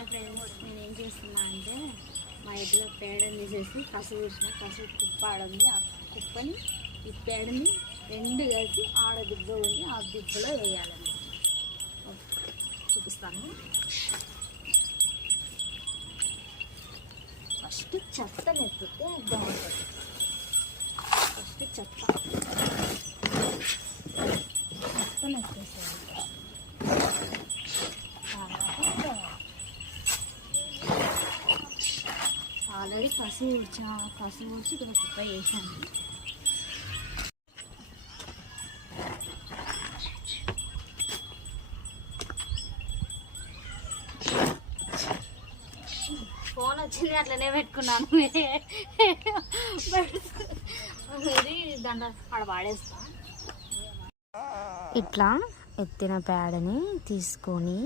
Hi friends, నేను ఏం చేస్తున్నా అంటే మా ఎద్దుల పేడని తీసేసి కసు కుప్ప ఆడుంది. ఆ కుప్పని ఈ పేడని రెండు కలిసి ఆడ దిబ్బ ఉంది, ఆ దిబ్బలో వేయాలండి. చూపిస్తాను. ఫస్ట్ చెత్తను ఎత్తితే బాగుంటుంది. ఫస్ట్ చెత్తను ఎత్తేసేయాలి. ఆల్రెడీ కసి ఊడ్చి ఇక్కడ కుప్ప వేసాను. ఫోన్ వచ్చింది అట్లనే పెట్టుకున్నాను. ఇది దండ ఆడ వాడేస్తా. ఇట్లా ఎత్తిన పేడని తీసుకొని